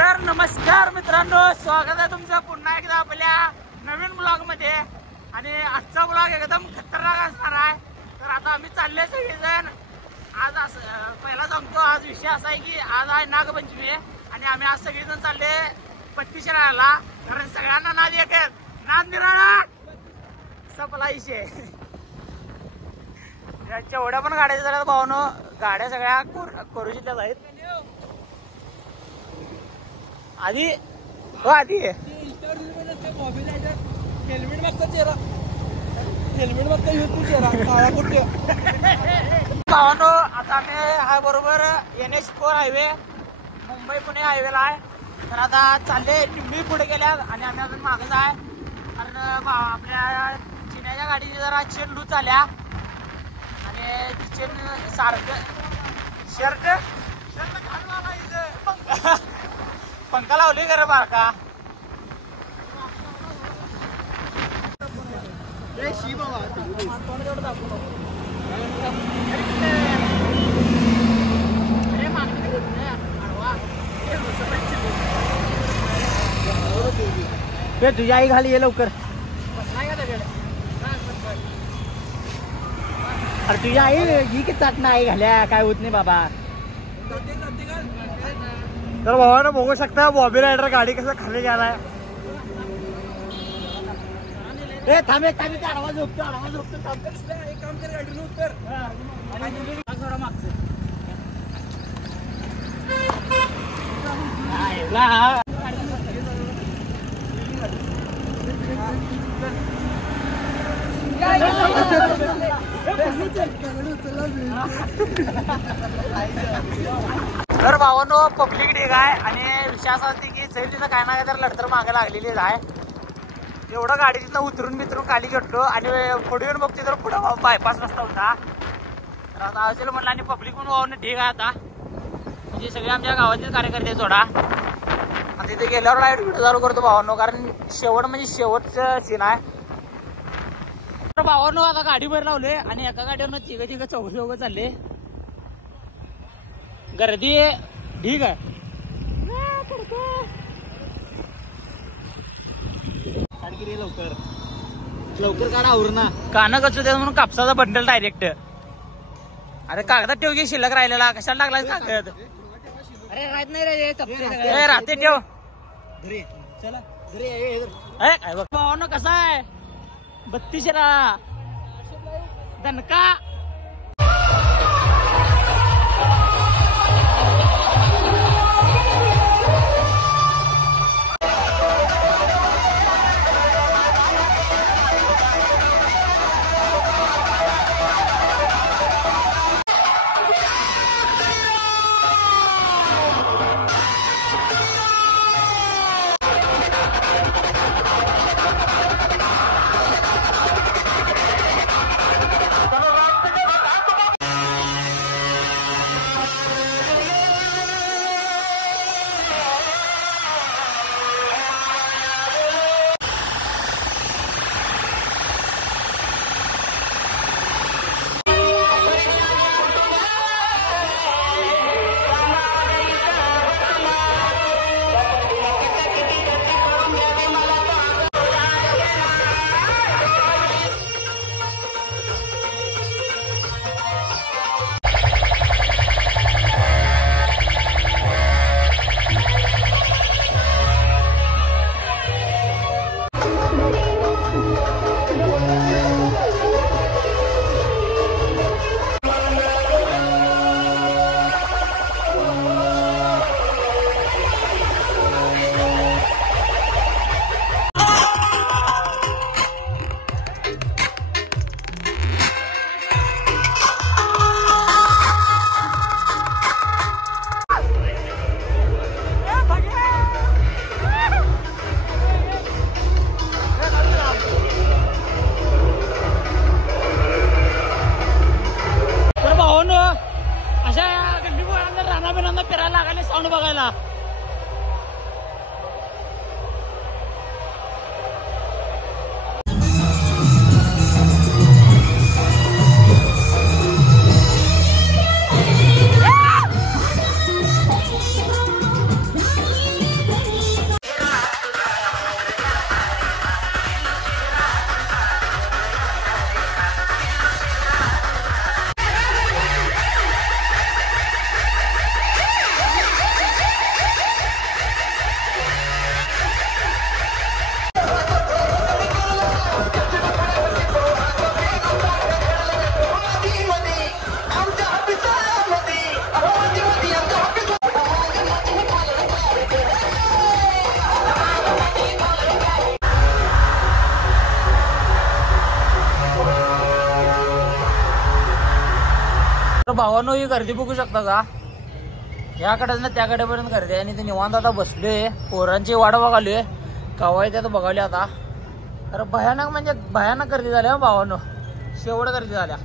तर नमस्कार मित्रांनो, स्वागत आहे तुमचं पुन्हा एकदा आपल्या नवीन ब्लॉग मध्ये। आणि आजचा ब्लॉग एकदम खतरनाक असणार आहे। तर आता आम्ही चालले सगळेजण। आज पहिला सांगतो, आज विषय असा आहे की आज आहे नागपंचमी आणि आम्ही आज सगळेजण चालले पत्ती शिरायला। कारण सगळ्यांना नाद एकच, नाद निराळा सपला विषय। जेवढ्या पण गाड्या झाल्या भावनो, गाड्या सगळ्या कोरोशीतल्याच आहेत। आधी हो आधी हेल्मेट मागचा चेहरा, हेल्मेट मागचा तू चेहरा काळा कुठे भावानो। आता आम्ही आहे बरोबर NH4 हायवे, मुंबई पुणे हायवेला आहे। तर आता चालले निम्मी पुढे गेल्या आणि आम्ही अजून मागच आहे। कारण आपल्या चिन्याच्या गाडीची जरा चेन लूज झाल्या आणि चेन सारखं शर्ट पंखा लावली घर बारका। तुझी आई खाली ये लवकर। अरे तुझी आई ही की चाटणं आई घाल्या, काय होत नाही बाबा। तर भावानं बघू शकता बॉबी रायडर गाडी कसं खाली गेलाय। ए थांब एक थांब, आवाज झोपतो, आवाज झोपतो। एक काम कर, गाडीनं उत्तर तर भावानो पब्लिक डे आहे आणि विषय असा होती की जरी तिथं काय नाही तर लढतर मागे लागलेलीच आहे। एवढं गाडी तिथं उतरून बितरून खाली घेतलो आणि पुढे येऊन बघते तर पुढं बायपास रस्ता होता। तर आता असेल म्हणलं आणि पब्लिक पण वाहून ढीग आहे आता, म्हणजे सगळे आमच्या गावातील कार्यकर्ते सोडा। आणि तिथे गेल्यावर लाईट व्हिडिओ चालू करतो भावानो, कारण शेवट म्हणजे शेवटचं सीन आहे। तर भावानो आता गाडी भर लावले आणि एका गाडीवर तिघ चौघ चालले। गर्दी ठीक आहे, लवकर लवकर काढा आवरणा। कानं कचू द्या म्हणून कापसाचा बंडल डायरेक्ट। अरे कागदात ठेव की, शिल्लक राहिलेला कशाला लागला कागद? अरे राहत नाही रे, राहते ठेव। चला घरी भावानं कसा आहे 32 दणका। भावानो ही गर्दी बघू शकता का? याकडेच ना त्याकडेपर्यंत गर्दी आहे आणि ते निवांत आता बसलोय. पोरांची वाट बघालोय कवा येते बघावली आता. तर भयानक म्हणजे भयानक गर्दी झाल्या भावानो, शेवट गर्दी झाल्या.